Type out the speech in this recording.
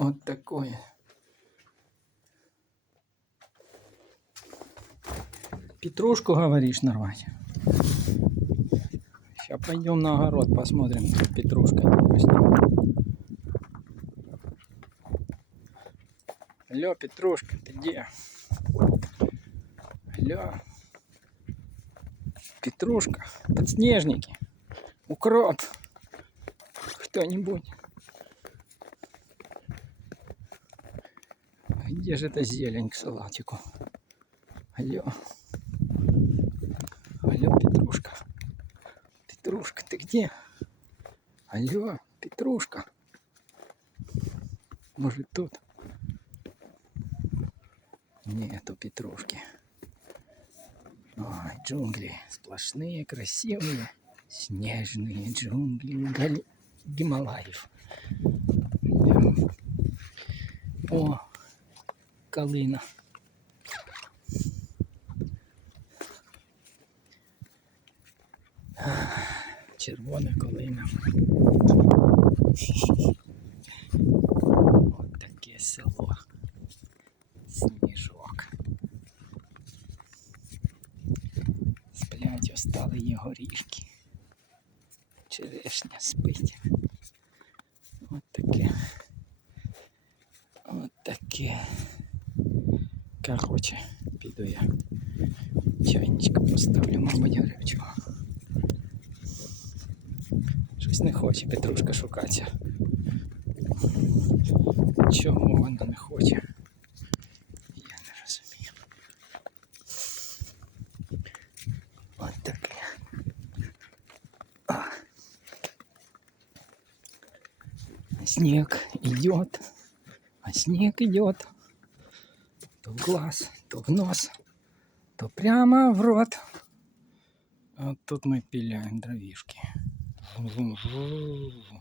Вот такое. Петрушку, говоришь, нарвать? Сейчас пойдем на огород, посмотрим, петрушка не. Алло, Петрушка, ты где? Алло. Петрушка, подснежники, укроп. Кто-нибудь. Где же эта зелень к салатику? Алло. Алло, Петрушка. Петрушка, ты где? Алло, Петрушка. Может тут? Нету Петрушки. Ой, джунгли сплошные, красивые, снежные джунгли Гали- Гималаев. О, калина. Червона калина. От таке село. Сніжок. Сплять остали її горішки. Черешня спить. От таке. От таке. Короче, піду я. Чайничка поставлю, мабуть, гарячого. Щось не хоче Петрушка шукатися. Чому вона не хоче? Я не розумію. От таке. А. Снег идет, а снег идет то в глаз, то в нос, то прямо в рот. Вот тут мы пиляем дровишки. Ву-ву-ву.